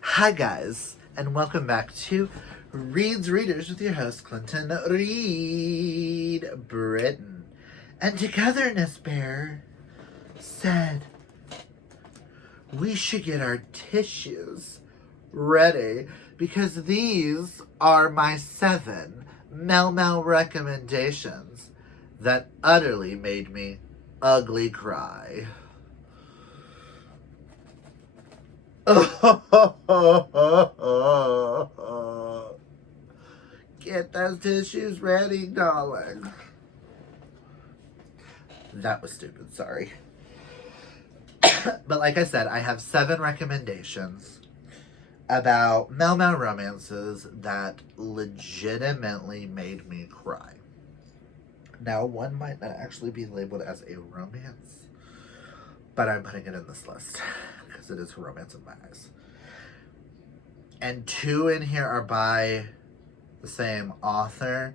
Hi, guys, and welcome back to Reed's Readers with your host, Clinton Reed Britton. And Togetherness Bear said we should get our tissues ready because these are my 7 Mel recommendations that utterly made me ugly cry. Get those tissues ready, darling. That was stupid, sorry. But like I said, I have 7 recommendations about Mel romances that legitimately made me cry. Now, one might not actually be labeled as a romance, but I'm putting it in this list because it is a romance in my eyes. And 2 in here are by the same author,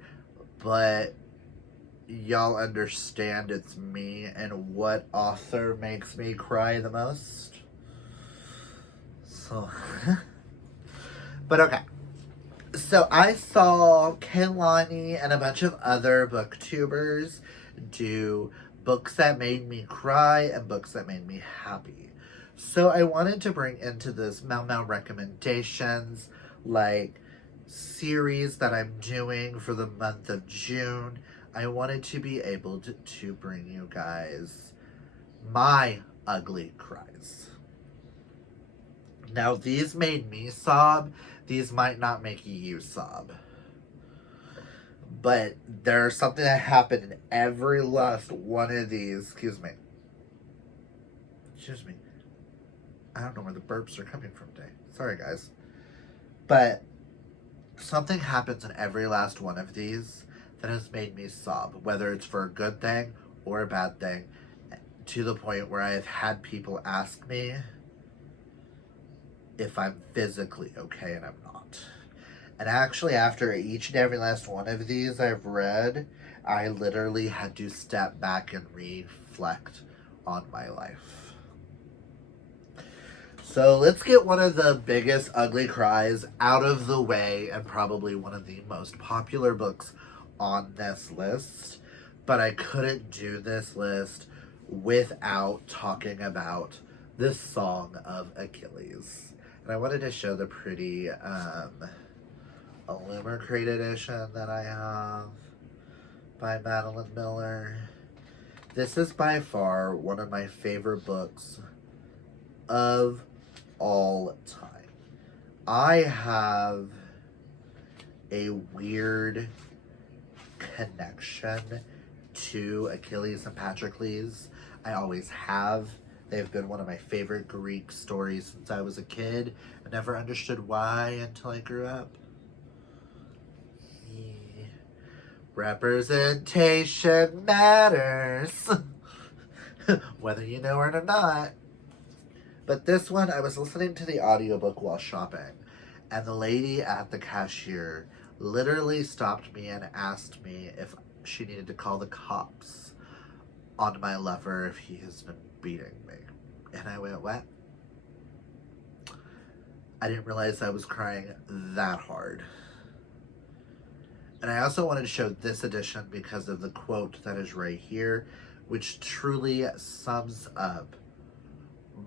but y'all understand it's me and what author makes me cry the most. So, but okay. So I saw Kaylani and a bunch of other booktubers do books that made me cry and books that made me happy. So I wanted to bring into this Mel recommendations, like series that I'm doing for the month of June. I wanted to be able to bring you guys my ugly cries. Now, these made me sob. These might not make you sob. But there's something that happened in every last one of these. Excuse me. I don't know where the burps are coming from today. Sorry, guys. But something happens in every last one of these that has made me sob, whether it's for a good thing or a bad thing, to the point where I have had people ask me if I'm physically okay, and I'm not. And actually, after each and every last one of these I've read, I literally had to step back and reflect on my life. So let's get one of the biggest ugly cries out of the way, and probably one of the most popular books on this list. But I couldn't do this list without talking about this Song of Achilles. And I wanted to show the pretty Illumicrate edition that I have by Madeline Miller. This is by far one of my favorite books of all time. I have a weird connection to Achilles and Patroclus. I always have. They've been one of my favorite Greek stories since I was a kid. I never understood why until I grew up. Yeah. Representation matters. Whether you know it or not. But this one, I was listening to the audiobook while shopping, and the lady at the cashier literally stopped me and asked me if she needed to call the cops on my lover if he has been beating me. And I went, what? I didn't realize I was crying that hard. And I also wanted to show this edition because of the quote that is right here, which truly sums up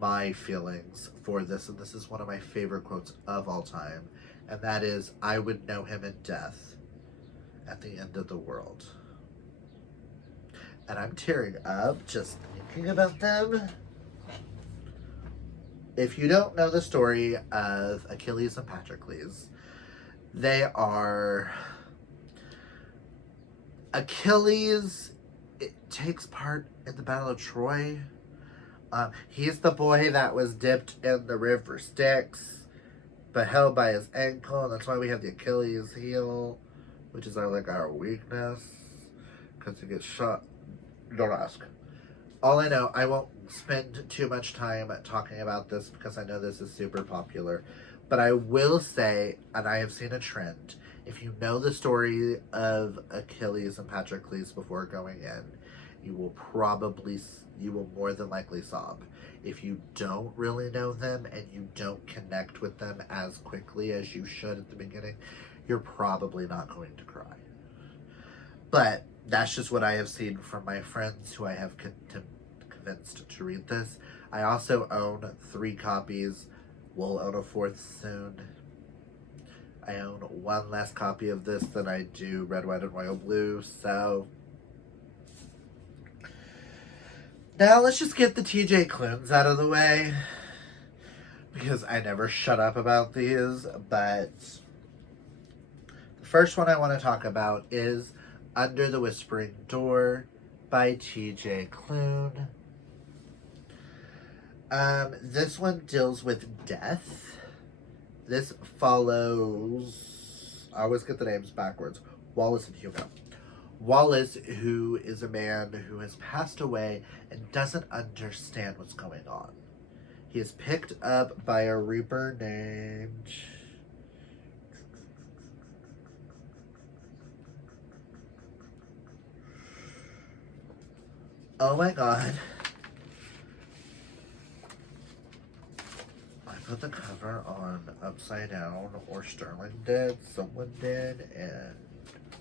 my feelings for this. And this is one of my favorite quotes of all time. And that is, I would know him in death at the end of the world. And I'm tearing up just thinking about them. If you don't know the story of Achilles and Patroclus, they are... Achilles takes part in the Battle of Troy. He's the boy that was dipped in the river Styx, but held by his ankle, and that's why we have the Achilles heel, which is our weakness, because he gets shot. Don't ask. All I know, I won't spend too much time talking about this because I know this is super popular, but I will say, and I have seen a trend, if you know the story of Achilles and Patroclus before going in, you will probably you will more than likely sob. If you don't really know them and you don't connect with them as quickly as you should at the beginning, you're probably not going to cry. But that's just what I have seen from my friends who I have convinced to read this. I also own 3 copies. We'll own a 4th soon. I own 1 less copy of this than I do Red, White, and Royal Blue, so... Now let's just get the TJ Clunes out of the way, because I never shut up about these, but the first one I want to talk about is Under the Whispering Door by TJ Klune. This one deals with death. This follows, I always get the names backwards, Wallace and Hugo. Wallace, who is a man who has passed away and doesn't understand what's going on. He is picked up by a reaper named... Oh my god. I put the cover on upside down, or Sterling did, someone did, and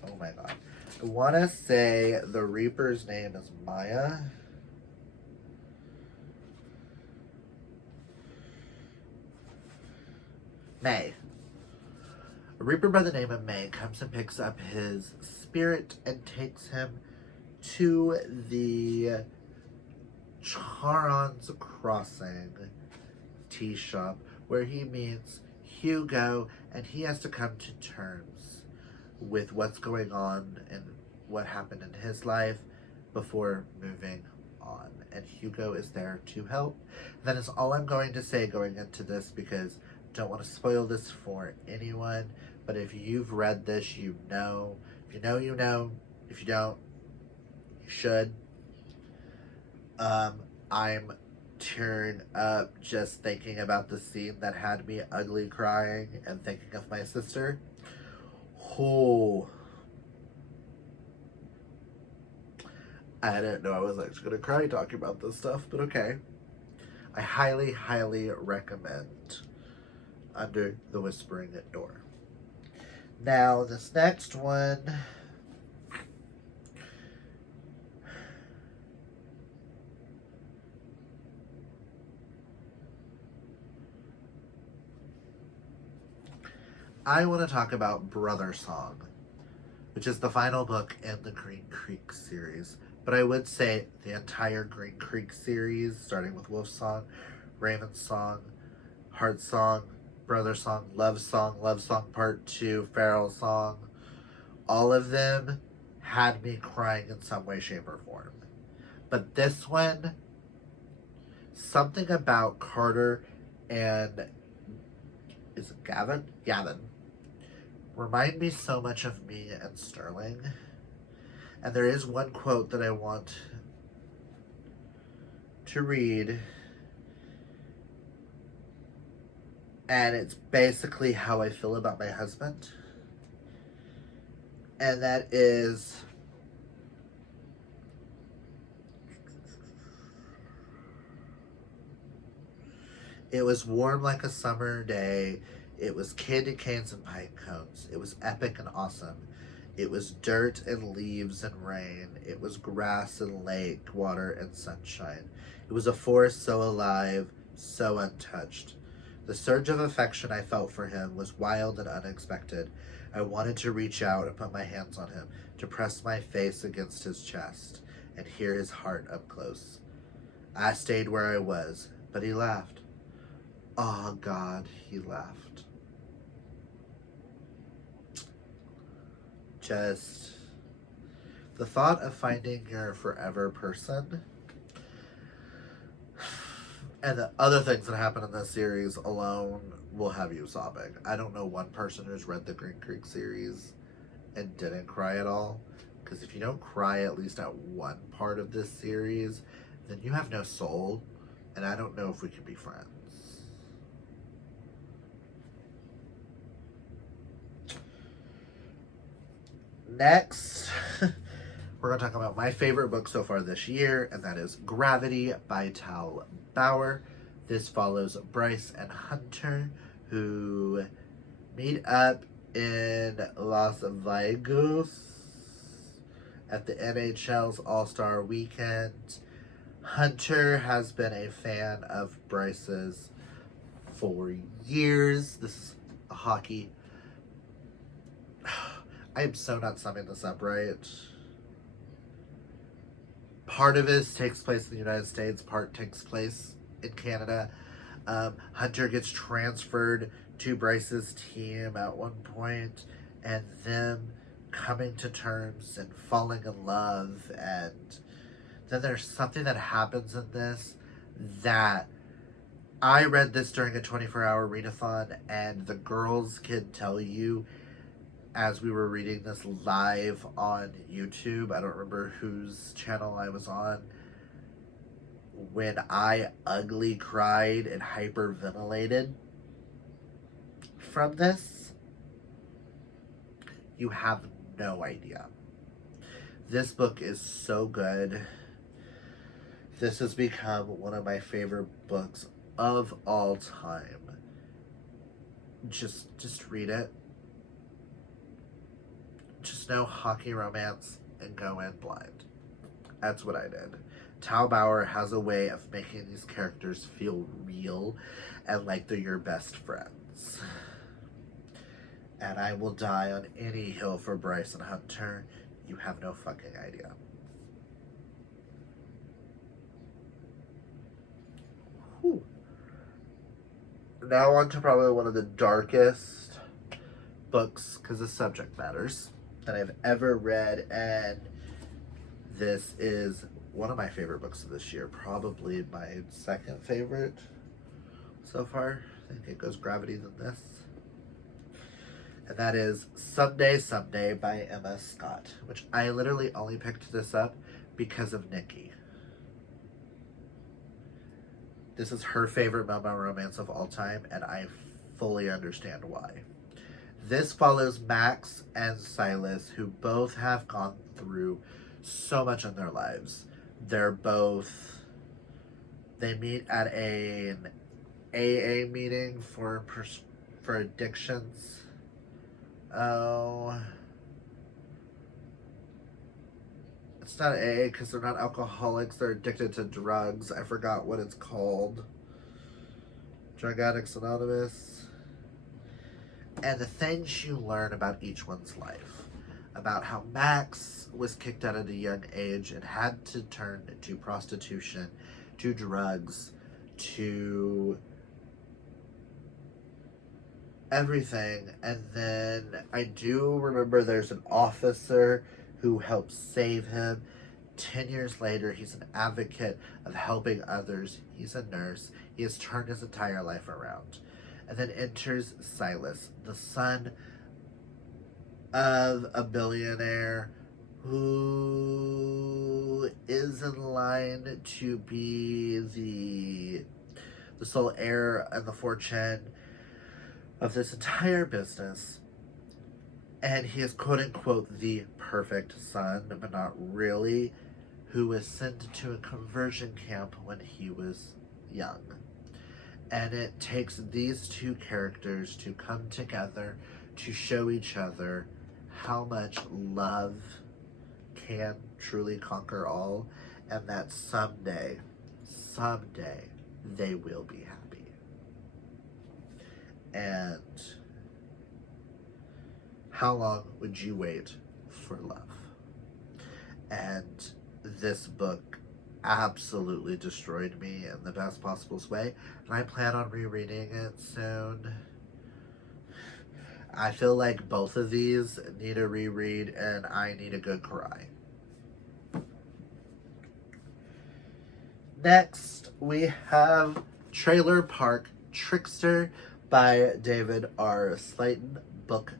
oh my god. I want to say the Reaper's name is Maya. May. A Reaper by the name of May comes and picks up his spirit and takes him to the Charon's Crossing tea shop where he meets Hugo, and he has to come to terms with what's going on and what happened in his life before moving on. And Hugo is there to help. That is all I'm going to say going into this, because I don't want to spoil this for anyone. But if you've read this, you know. If you know, you know. If you don't, you should. I'm tearing up just thinking about the scene that had me ugly crying and thinking of my sister. Oh, I didn't know I was actually gonna cry talking about this stuff, but okay. I highly, highly recommend Under the Whispering Door. Now, this next one, I want to talk about Brother Song, which is the final book in the Green Creek series. But I would say the entire Green Creek series, starting with Wolf Song, Raven Song, Heart Song, Brother Song, Love Song Part 2, Feral Song, all of them had me crying in some way, shape, or form. But this one, something about Carter and, is it Gavin? Gavin. Remind me so much of me and Sterling. And there is one quote that I want to read. And it's basically how I feel about my husband. And that is, it was warm like a summer day. It was candy canes and pine cones. It was epic and awesome. It was dirt and leaves and rain. It was grass and lake, water and sunshine. It was a forest so alive, so untouched. The surge of affection I felt for him was wild and unexpected. I wanted to reach out and put my hands on him, to press my face against his chest and hear his heart up close. I stayed where I was, but he laughed. Oh God, he laughed. Just the thought of finding your forever person, and the other things that happen in this series alone will have you sobbing. I don't know one person who's read the Green Creek series and didn't cry at all, because if you don't cry at least at one part of this series, then you have no soul, and I don't know if we can be friends. Next, we're going to talk about my favorite book so far this year, and that is Gravity by Tal Bauer. This follows Bryce and Hunter, who meet up in Las Vegas at the NHL's All-Star Weekend. Hunter has been a fan of Bryce's for years. This is a hockey. I am so not summing this up right. Part of it takes place in the United States, part takes place in Canada. Hunter gets transferred to Bryce's team at one point, and them coming to terms and falling in love. And then there's something that happens in this that I read this during a 24-hour readathon, and the girls can tell you as we were reading this live on YouTube. I don't remember whose channel I was on, when I ugly cried and hyperventilated from this. You have no idea. This book is so good. This has become one of my favorite books of all time. Just read it. Just know hockey romance and go in blind. That's what I did. Tal Bauer has a way of making these characters feel real and like they're your best friends. And I will die on any hill for Bryce and Hunter. You have no fucking idea. Whew. Now on to probably one of the darkest books, because the subject matters, that I've ever read, and this is one of my favorite books of this year, probably my second favorite so far. I think it goes Gravity than this. And that is Someday, Someday by Emma Scott, which I literally only picked this up because of Nikki. This is her favorite memoir romance of all time, and I fully understand why. This follows Max and Silas, who both have gone through so much in their lives. They meet at an AA meeting for addictions. Oh, it's not AA because they're not alcoholics. They're addicted to drugs. I forgot what it's called. Drug Addicts Anonymous. And the things you learn about each one's life. About how Max was kicked out at a young age and had to turn to prostitution, to drugs, to everything. And then I do remember there's an officer who helps save him. 10 years later, he's an advocate of helping others. He's a nurse. He has turned his entire life around. And then enters Silas, the son of a billionaire who is in line to be the sole heir and the fortune of this entire business. And he is quote unquote the perfect son, but not really, who was sent to a conversion camp when he was young. And it takes these two characters to come together to show each other how much love can truly conquer all, and that someday they will be happy. And how long would you wait for love? And this book absolutely destroyed me in the best possible way, and I plan on rereading it soon. I feel like both of these need a reread, and I need a good cry. Next, we have Trailer Park Trickster by David R. Slayton, Book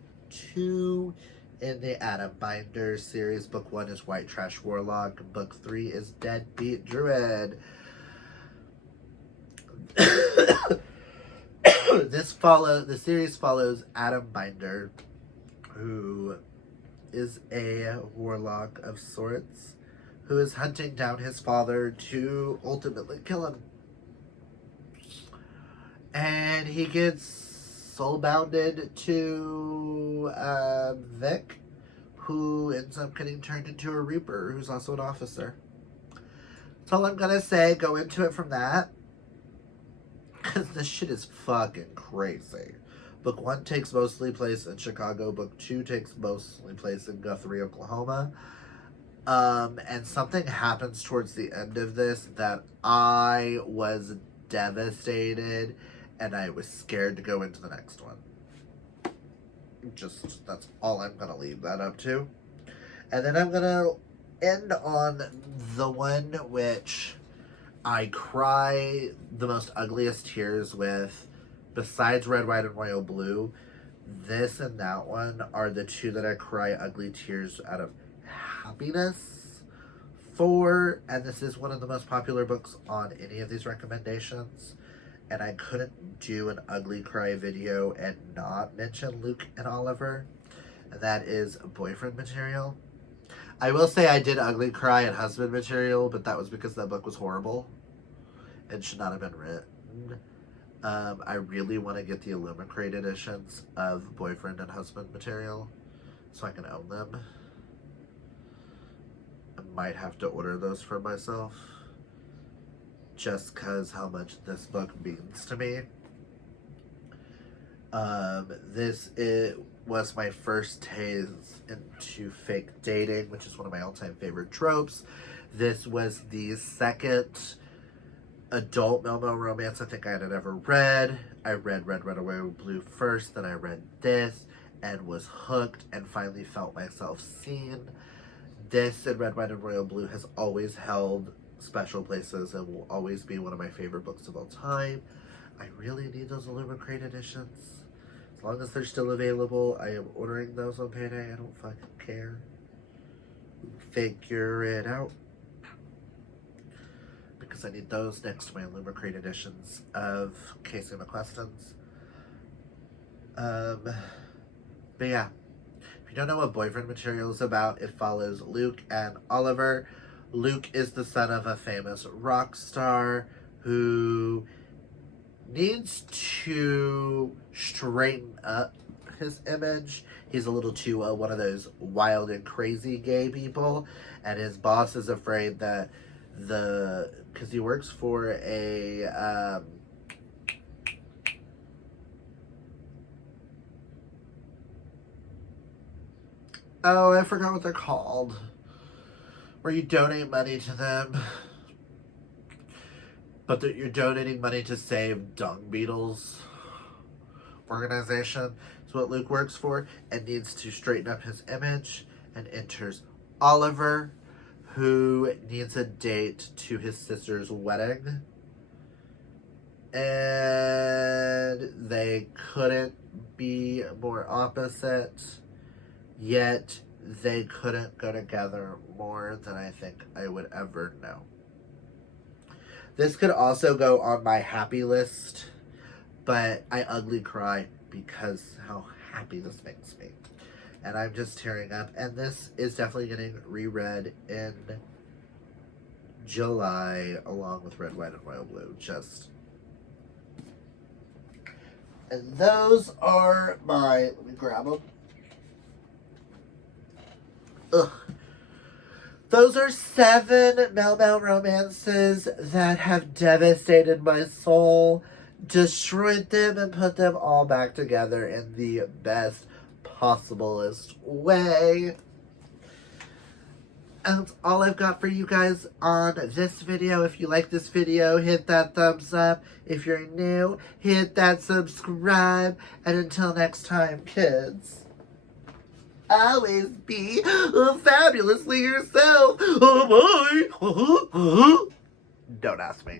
2 in the Adam Binder series. Book 1 is White Trash Warlock. Book 3 is Deadbeat Druid. The series follows Adam Binder, who is a warlock of sorts who is hunting down his father to ultimately kill him. And he gets soul-bounded to Vic, who ends up getting turned into a Reaper, who's also an officer. That's all I'm gonna say. Go into it from that. Because this shit is fucking crazy. Book 1 takes mostly place in Chicago. Book 2 takes mostly place in Guthrie, Oklahoma. And something happens towards the end of this that I was devastated and I was scared to go into the next one. Just, that's all I'm going to leave that up to. And then I'm going to end on the one which I cry the most ugliest tears with, besides Red, White, and Royal Blue. This and that one are the two that I cry ugly tears out of happiness for, and this is one of the most popular books on any of these recommendations, and I couldn't do an ugly cry video and not mention Luke and Oliver, and that is Boyfriend Material. I will say I did ugly cry at Husband Material, but that was because that book was horrible and should not have been written. I really want to get the Illumicrate editions of Boyfriend and Husband Material so I can own them. I might have to order those for myself just because how much this book means to me. Was my first taste into fake dating, which is one of my all-time favorite tropes. This was the second adult Mel romance I think I had ever read. I read Red, Red, Royal Blue first, then I read this and was hooked and finally felt myself seen. This and Red, White, and Royal Blue has always held special places and will always be one of my favorite books of all time. I really need those Illumicrate editions. As long as they're still available, I am ordering those on payday. I don't fucking care. Figure it out. Because I need those next to my Illumicrate editions of Casey McQuestion's. But yeah. If you don't know what Boyfriend Material is about, it follows Luke and Oliver. Luke is the son of a famous rock star who needs to straighten up his image. He's a little too one of those wild and crazy gay people, and his boss is afraid that because he works for a oh, I forgot what they're called, where you donate money to them, but that you're donating money to save dung beetles organization. It's what Luke works for and needs to straighten up his image, and enters Oliver, who needs a date to his sister's wedding. And they couldn't be more opposite, yet they couldn't go together more than I think I would ever know. This could also go on my happy list, but I ugly cry because how happy this makes me. And I'm just tearing up. And this is definitely getting reread in July along with Red, White, and Royal Blue. And those are my, let me grab them. Ugh. Those are 7 Mel romances that have devastated my soul, destroyed them, and put them all back together in the best possiblest way. And that's all I've got for you guys on this video. If you like this video, hit that thumbs up. If you're new, hit that subscribe. And until next time, kids, always be fabulously yourself. Oh boy. Don't ask me.